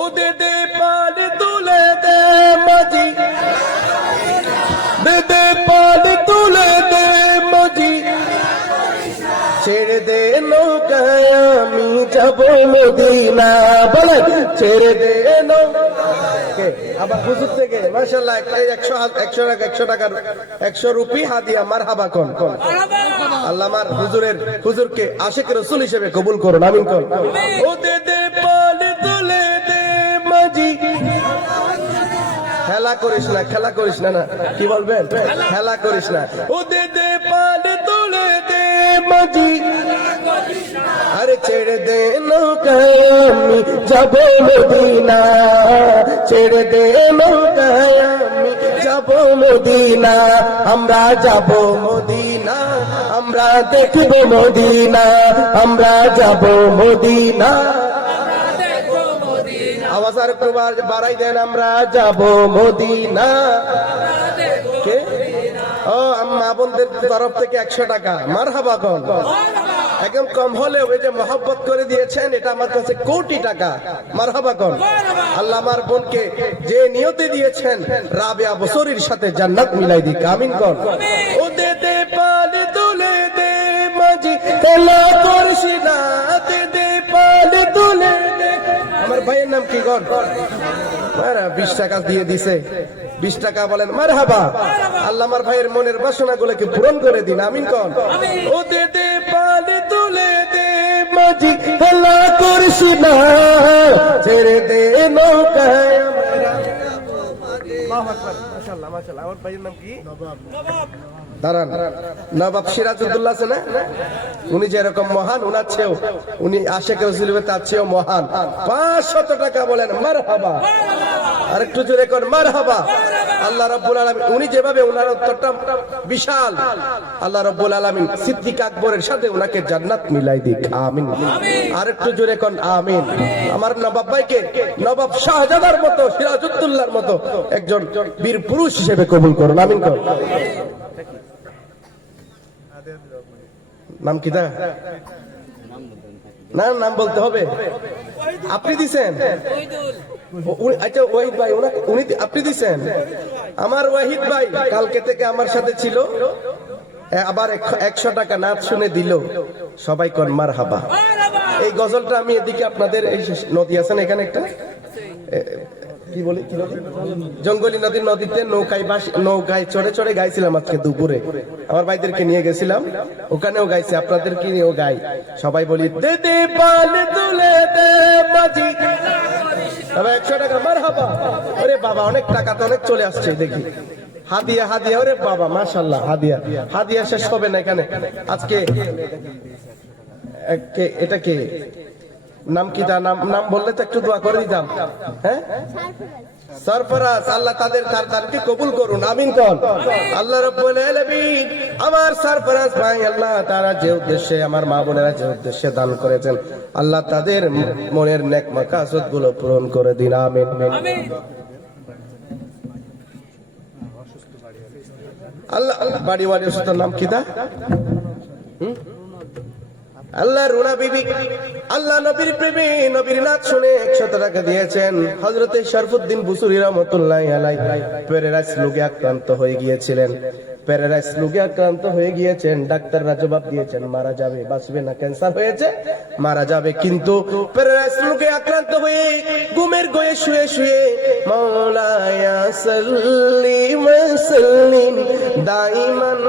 ও দে দে পানি তুলে দে মাঝি, দে দে পানি তুলে দে মাঝি, ছেড়ে দে নৌকায় আমি যাব মদিনা। বলে ছেড়ে দে নৌকায়। আবার হুজুর থেকে মাশাআল্লাহ 100 টাকার 100 রুপি হাদিয়া। মারহাবা কোন কোন আল্লাহ আমার হুজুরকে আশিক রাসূল হিসেবে কবুল করুন, আমিন কোন। ও দে দে পানি তুলে দে মাঝি, খেলা করিস না, খেলা করিস না, না কি বলবেন, খেলা করিস না। ও দে দে পানি তুলে দে মাঝি, আরে ছেড়ে দে নৌকায় আমি যাব মদিনা, ছেড়ে দে নৌকায় আমি যাব মদিনা। আমরা যাব মদিনা, আমরা দেখব মদিনা, আমরা যাব মদিনা। আওয়াজ আর একটু বাড়াই দেন, আমরা যাব মদিনা। কে? ও মা বোনদের তরফ থেকে 100 টাকা। মারহাবা কোন। একদম কম হলেও এই যে মহব্বত করে দিয়েছেন, এটা আমার কাছে কোটি টাকা। মারহাবা কোন। আল্লাহ আমার বোনকে যে নিয়তে দিয়েছেন রাবেয়া বসরির সাথে জান্নাত মিলাই দিক, আমিন কোন। ও দে দে পানি তুলে দে মাঝি, খেলা করিস না, দে দে পানি তুলে দে। আমার ভাইয়ের নাম কি কোন? 20 টাকা দিয়ে দিছে, 20 টাকা বলেন মারহাবা। আল্লাহ আমার ভাইয়ের মনের বাসনাগুলোকে পূরণ করে দিন, আমিন কোন। ও দে দে পানি তুলে দে মাঝি, খেলা করিস না, ছেড়ে দে নৌকায়। আল্লাহু আকবার, মাশাআল্লাহ মাশাআল্লাহ। আমার ভাইয়ের নাম কি? দাঁড়ান, নবাব সিরাজউদ্দৌলা আছে না, উনি যেরকম মহান, উনার চেয়েও উনি আশিক রাসূল তার চেয়েও মহান। 500 টাকা বলেন মারহাবা। আর একটু জোরে কোন মারহাবা। আল্লাহ রাব্বুল আলামিন উনি যেভাবে উনার উত্তরটা বিশাল, আল্লাহ রাব্বুল আলামিন সিদ্দিক আকবরের সাথে উনাকে জান্নাত মিলাই দিক, আমিন। আর একটু জোরে কোন আমিন। আমার নবাব ভাইকে নবাব শাহজাদার মতো, সিরাজউদ্দৌলার মতো একজন বীর পুরুষ হিসেবে কবুল করুন, আমিন কোন। নাম কি দা? না নাম বলতে হবে। আপনি দিছেন? আচ্ছা ওয়াহিদ ভাই, উনি আপনি দিছেন? আমার ওয়াহিদ ভাই কালকে থেকে আমার সাথে ছিল, আবার 100 টাকা নাচ শুনে দিল। সবাই কোন মারহাবা। এই গজলটা আমি এদিকে আপনাদের এই নদী আছেন এখানে একটা কি বলি, জঙ্গলি নদীতে নৌকায় চড়ে চড়ে গাইছিলাম আজকে দুপুরে। আমার ভাইদেরকে নিয়ে গেছিলাম, ওখানেও গাইছি, আপনাদেরকে নিয়েও গাই। সবাই বলি দে দে পানি তুলে দে মাঝি, 100 টাকা মারহাবা। ওরে বাবা, অনেক টাকা তো অনেক চলে আসছে দেখি। হাদিয়া হাদিয়া, ওরে বাবা মাশাআল্লাহ। হাদিয়া হাদিয়া শেষ হবে না এখানে আজকে। এটা কে? নাম কি? নাম বললে তো একটু দোয়া করে দিতাম। হ্যাঁ, সরফরাজ। আল্লাহ তাদেরকে কবুল করুন, আমিন কোন। আল্লাহ রাব্বুল আলামিন আমার সরফরাজ ভাই, আল্লাহ তারা যে উদ্দেশ্যে, আমার মা বোনেরা যে উদ্দেশ্যে দান করেছেন, আল্লাহ তাদের মনের নেক মাকাসদ গুলো পূরণ করে দিন, আমিন। আল্লাহ বাড়িওয়ালি ওষুধের নাম কি দা? আল্লাহ রুনা বিবি, আল্লাহ নবীর প্রেমে নবীর নাচ শুনে 100 টাকা দিয়েছেন। হযরতে শরফুদ্দিন বুসুরি রাহমাতুল্লাহি আলাইহি প্যারালাইসিস রোগে আক্রান্ত হয়ে গিয়েছিলেন। প্যারালাইসিস রোগে আক্রান্ত হয়ে গিয়েছেন। ডাক্তাররা জবাব দিয়েছেন মারা যাবে, বাঁচবে না, ক্যান্সার হয়েছে, মারা যাবে। কিন্তু প্যারালাইসিস রোগে আক্রান্ত হয়ে ঘুমের ঘরে শুয়ে শুয়ে মাওলায়া সাল্লি ওয়া সাল্লিম দাইমান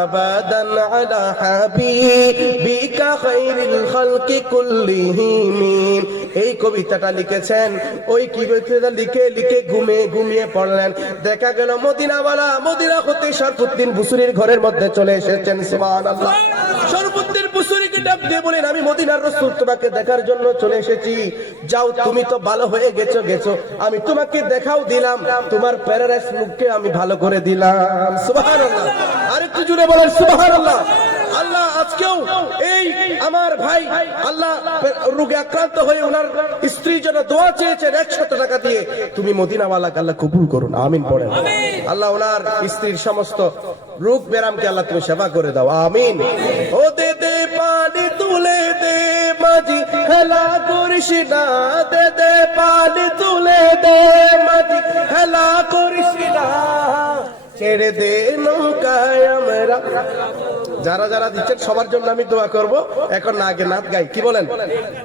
আবাদান আলা হাবিবিকা খায়রিল খালকি কুল্লিহিম, এই কবিতাটা লিখেছেন। ওই কবিতাটা লিখে ঘুমিয়ে পড়লেন। দেখা গেল মদিনাওয়ালা, মদিনা হতে শরফুদ্দিন বুসুরির ঘরের মধ্যে চলে এসেছেন। সুবহানাল্লাহ। শরফুদ্দিন বুসুরিকে ডাক দিয়ে বলেন, আমি মদিনার রাসূল তোমাকে দেখার জন্য চলে এসেছি। যাও, তুমি তো ভালো হয়ে গেছো, আমি তোমাকে দেখাও দিলাম, তোমার প্যারালাইসিস মুখকে আমি ভালো করে দিলাম। সুবহানাল্লাহ। আরেকটু জুড়ে বলেন সুবহানাল্লাহ। আল্লাহ আজকেও এই আমার ভাই আল্লাহ রোগে আক্রান্ত হয়ে ওনার স্ত্রী যেন দোয়া চেয়েছেন 100 টাকা দিয়ে, তুমি মদিনাওয়ালাকে আল্লাহ কবুল করুন, আমিন পড়েন। আল্লাহ ওনার স্ত্রীর সমস্ত রোগ ব্যারামকে আল্লাহ তুমি সেবা করে দাও, আমিন। ও দে দে পানি তুলে দে মাঝি হেলা করিস না, দে দে পানি তুলে দে মাঝি হেলা করিস না, ছেড়ে দে নৌকায় আমরা। যারা যারা দিচ্ছেন সবার জন্য আমি দোয়া করব। এখন না আগে নাত গাই, কি বলেন?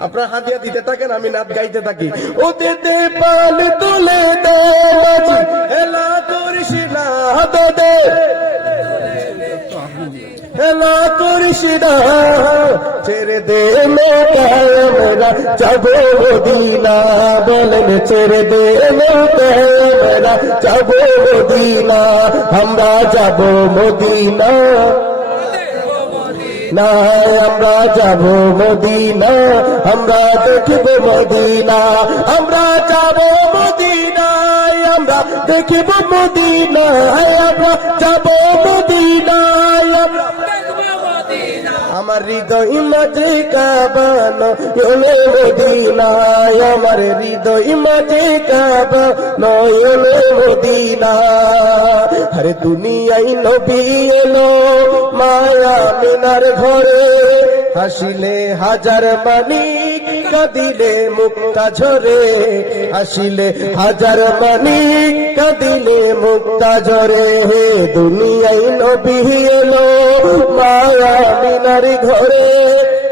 আপনারা হাদিয়া দিতে থাকেন, আমি নাত গাইতে থাকি। ও দে দে পানি তুলে দে মাঝি হেলা করিস না, দে দে হেলা করিস না, ছেড়ে দে নৌকায় আমরা যাবো মদিনা, বলেন ছেড়ে দে নৌকায় আমরা যাবো মদিনা, আমরা যাবো মদিনা, না আমরা যাব মদিনা, আমরা দেখব মদিনা, আমরা যাব মদিনায়, আমরা দেখব মদিনায়, আমরা যাব মদিনায়, আমরা আমার হৃদয় মাঝে কাবা নয়নে মদিনায়, আমার হৃদয় মাঝে কাবা নয়নে মদিনা। আরে দুনিয়ায় নবী এলো মায়া মিনার ঘরে, হাসিলে হাজার মানিক কাঁদিলে মুক্তা ঝরে, হাসিলে হাজার মানিক কাঁদিলে মুক্তা ঝরে। দুনিয়ায় নবী এলো মায়া মিনার ঘরে,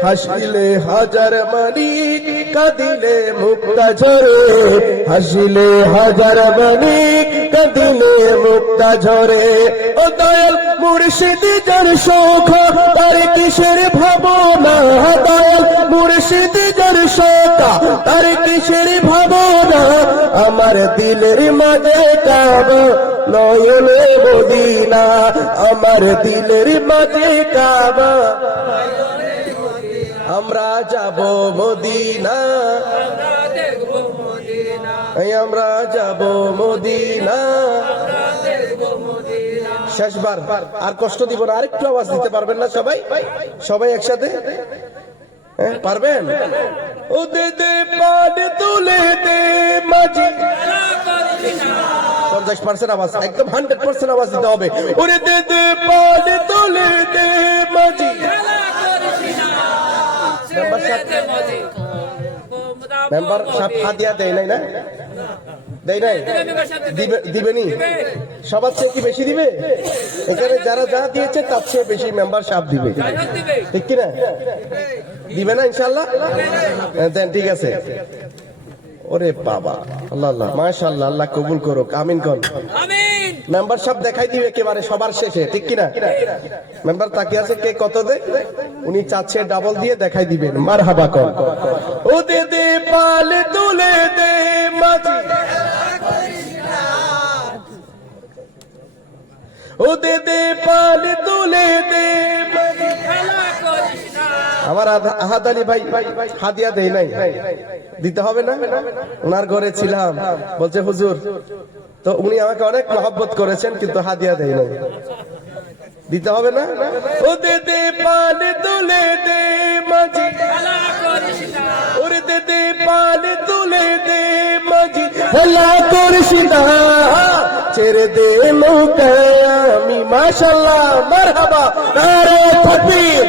হাসিলে হাজার মানিক কাঁদিলে মুক্তা ঝরে, হাসিলে হাজার মানিক কাঁদিলে মুক্তা ঝরে। ও দয়াল মুর্শিদ যার শোক তার কিসের ভাবনা, দয়াল মুর্শিদ যার শোক তার কিসের ভাবনা, আমার দিলের মাঝে কাবা নয়নে মদিনা, আমার দিলের মাঝে কাবা, আমরা যাব মদিনা, আমরা যাব মদিনা। শেষবার আর কষ্ট দিব না, আরেকটু আওয়াজ দিতে পারবেন না সবাই? সবাই একসাথে পারবেন? ও দে দে পানি তুলে দে মাঝি, 50% আওয়াজ, একদম 100% আওয়াজ দিতে হবে। ওরে দে দে পানি তুলে দে মাঝি। মেম্বার সাহেব হাদিয়া দেয় নাই না? দেয় নাই? দিবেনি? সবার চেয়ে কি বেশি দিবে? এখানে যারা যা দিয়েছে তার চেয়ে বেশি মেম্বার সাহেব দিবে, ঠিক কিনা? দিবে না ইনশাল্লাহ? দেন, ঠিক আছে। ওরে বাবা, আল্লাহ আল্লাহ, মাশাআল্লাহ, আল্লাহ কবুল করুক, আমিন কোন। মেম্বার সাহেব দেখাই দিবে একেবারে সবার শেষে, ঠিক কিনা? মেম্বার তাকিয়ে আছে কে কত দেয়, উনি চাচ্ছে ডাবল দিয়ে দেখাই দিবেন, মারহাবা কোন। ও দে দে পাল তুলে দে মাঝি, ও দে দে পাল তুলে দে মাঝি। আমার আহাদ আলী ভাই হাদিয়া দেয় নাই, দিতে হবে না? ওনার ঘরে ছিলাম, বলছে হুজুর, তো উনি আমাকে অনেক মহব্বত করেছেন কিন্তু হাদিয়া দেয় নাই, দিতে হবে না? ও দে দে পাল তুলে দে মাঝি, ওরে দে দে পাল তুলে দে মাঝি, হেলা করিস না, ছেড়ে দে নৌকায় আমি। মাশাআল্লাহ, মারহাবা, নারে তাকবীর,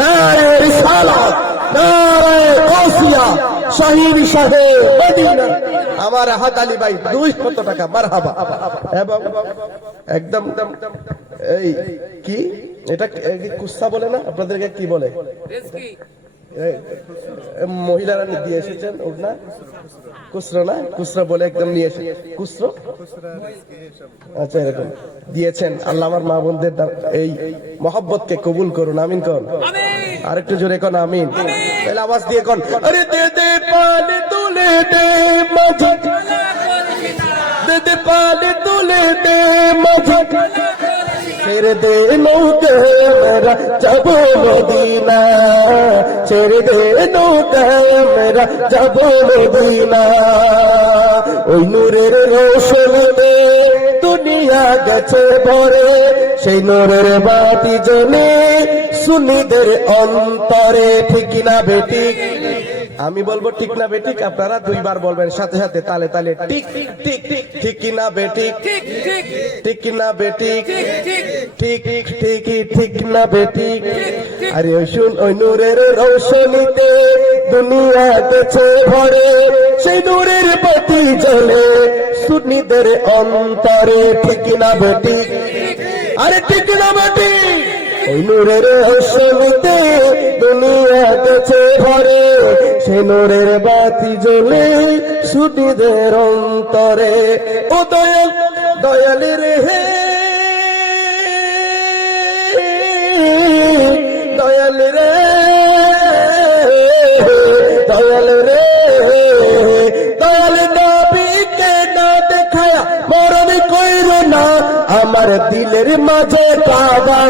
নারে রিসালাত, নারে গাউসিয়া, শহীদ শাহে মদিনা। আমার আহাদ আলী ভাই 200 টাকা, মারহাবা। এবং একদম এই কি এটা কুসা বলে না, আপনাদেরকে কি বলে? মহিলারা দিয়ে এসেছেন না, কুসরা না, কুসরা বলে একদম নিয়ে এসে, কুসরা, আচ্ছা এরকম দিয়েছেন। আল্লাহ আমার মা বোনদের এই মহব্বতকে কবুল করুন, আমিন কোন। আর একটু জোরে কোন আমিন, তাহলে আওয়াজ দিয়ে কোন। আরে দে দে পানি তুলে দে মাঝি, দে দে পানি তুলে দে মাঝি, ছেড়ে দে নৌকায় আমরা যাব মদিনা, ছেড়ে দে নৌকায় আমরা যাব মদিনা। ওই নূরের রোশনীতে দুনিয়া গেছে ভরে, সেই নূরের বাতি জ্বলে সুন্নিদের অন্তরে। ঠিক কিনা বেঠিক? আমি বলবো ঠিক না বেঠিক, আপনারা দুইবার বলবেন সাথে সাথে তালে তালে, ঠিক ঠিক ঠিক। ঠিক কিনা বেঠিক? ঠিক কিনা বেঠিক? ঠিক ঠিক ঠিক না বেঠিক? আরে ওই শুন, ওই নূরের রৌশনীতে দুনিয়া গেছে ভরে, সেই নূরের বাতি জ্বলে সুন্নিদের অন্তরে। ঠিক কিনা বেঠিক? আরে ঠিক কিনা বেঠিক? ওই নূরের রৌশনীতে দুনিয়া গেছে ভরে, সে নূরের বাতি জ্বলে সুন্নিদের অন্তরে। ও দয়াল, দয়াল রে হে, দয়াল রে, দয়াল রে, দয়াল নবীকে না দেখায়া মরণ কইরো না, আমার দিলের মাঝে কাবা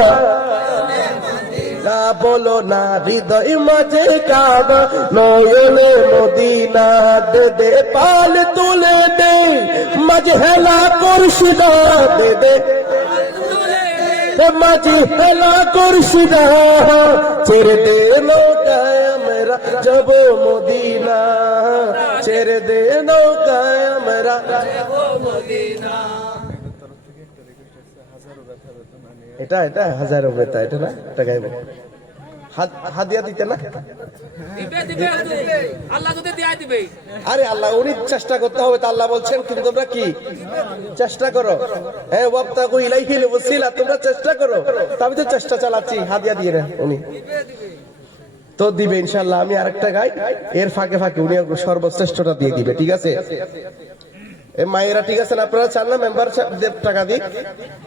না বলো না, হৃদয় মাঝে কাবা, নয়নে মদিনা দে দে, পাল তুলে দে, মাঝে হেলা করছিনা দে দে, মাঝে হেলা করছিনা, ছেড়ে দে নৌকায় আমরা যাব মদিনা, ছেড়ে দে নৌকায় আমরা যাব মদিনা। এটা এটা হাজারো বেতা, এটা না, এটা গাইবে হাদিয়া দিতে না, আরে আল্লাহ উনি চেষ্টা করতে হবে, তা আল্লাহ বলছেন কিন্তু তোমরা কি চেষ্টা করো। হ্যাঁ, ওয়াবতাগু ইলাইহিল ওয়াসিলা, তোমরা চেষ্টা করো। আমি তো চেষ্টা চালাচ্ছি, হাদিয়া দিয়ে না উনি তো দিবে ইনশাআল্লাহ। আমি আরেকটা গাই, এর ফাঁকে ফাঁকে উনি সর্বশ্রেষ্ঠটা দিয়ে দিবে, ঠিক আছে? এই মায়েরা ঠিক আছে না? আপনারা চান না মেম্বার টাকা দিই?